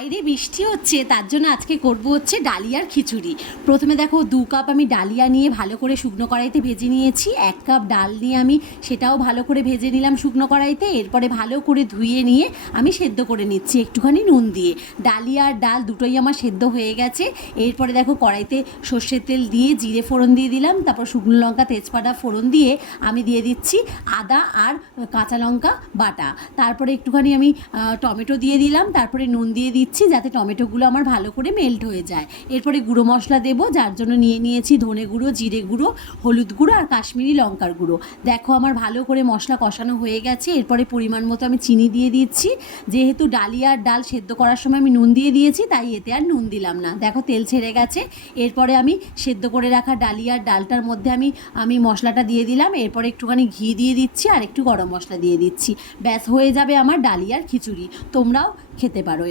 বাইরে বৃষ্টি হচ্ছে, তার জন্য আজকে করব হচ্ছে ডালিয়ার খিচুড়ি। প্রথমে দেখো 2 কাপ আমি ডালিয়া নিয়ে ভালো করে শুকনো কড়াইতে ভেজে নিয়েছি। 1 কাপ ডাল নিয়ে আমি সেটাও ভালো করে ভেজে নিলাম শুকনো কড়াইতে। এরপরে ভালো করে ধুয়ে নিয়ে আমি সেদ্ধ করে নিচ্ছি একটুখানি নুন দিয়ে। ডালিয়া আর ডাল দুটোই আমার সেদ্ধ হয়ে গেছে। এরপরে দেখো কড়াইতে সর্ষের তেল দিয়ে জিরে ফোড়ন দিয়ে দিলাম, তারপর শুকনো লঙ্কা তেজপাতা ফোড়ন দিয়ে আমি দিয়ে দিচ্ছি আদা আর কাঁচা লঙ্কা বাটা। তারপরে একটুখানি আমি টমেটো দিয়ে দিলাম, তারপরে নুন দিয়ে দিচ্ছি যাতে টমেটোগুলো আমার ভালো করে মেল্ট হয়ে যায়। এরপরে গুঁড়ো মশলা দেবো, যার জন্য নিয়ে নিয়েছি ধনে গুঁড়ো, জিরে গুঁড়ো, হলুদ গুঁড়ো আর কাশ্মীরি লঙ্কার গুঁড়ো। দেখো আমার ভালো করে মশলা কষানো হয়ে গেছে। এরপরে পরিমাণ মতো আমি চিনি দিয়ে দিচ্ছি। যেহেতু ডালিয়া আর ডাল সেদ্ধ করার সময় আমি নুন দিয়ে দিয়েছি, তাই এতে আর নুন দিলাম না। দেখো তেল ছেড়ে গেছে। এরপরে আমি সেদ্ধ করে রাখা ডালিয়া আর ডালটার মধ্যে আমি মশলাটা দিয়ে দিলাম। এরপরে একটুখানি ঘি দিয়ে দিচ্ছি আর একটু গরম মশলা দিয়ে দিচ্ছি। ব্যাস হয়ে যাবে আমার ডালিয়ার খিচুড়ি। তোমরাও খেতে পারো।